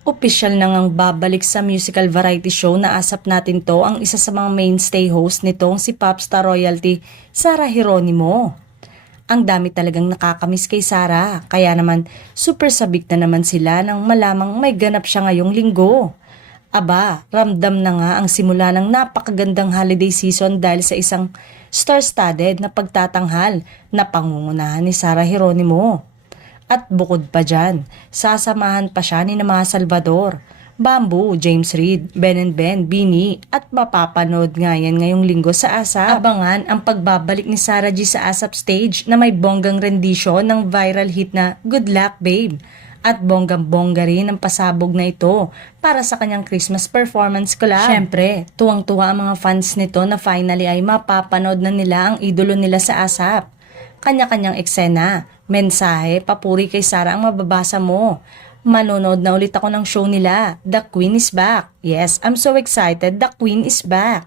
Opisyal na ngang babalik sa musical variety show na asap natin to ang isa sa mga mainstay host nitong si Popstar Royalty, Sarah Geronimo. Ang dami talagang nakakamiss kay Sarah, kaya naman super sabik na naman sila nang malamang may ganap siya ngayong linggo. Aba, ramdam na nga ang simula ng napakagandang holiday season dahil sa isang star-studded na pagtatanghal na pangungunahan ni Sarah Geronimo. At bukod pa dyan, sasamahan pa siya ni mga Salvador, Bamboo, James Reid, Ben Ben, Bini at mapapanood nga yan ngayong linggo sa ASAP. Abangan ang pagbabalik ni Sarah G sa ASAP stage na may bonggang rendition ng viral hit na Good Luck Babe. At bonggang-bongga rin ang pasabog na ito para sa kanyang Christmas performance collab. Siyempre, tuwang-tuwa ang mga fans nito na finally ay mapapanood na nila ang idolo nila sa ASAP. Kanya-kanyang eksena, mensahe, papuri kay Sarah ang mababasa mo. Manonood na ulit ako ng show nila. The Queen is back. Yes, I'm so excited. The Queen is back.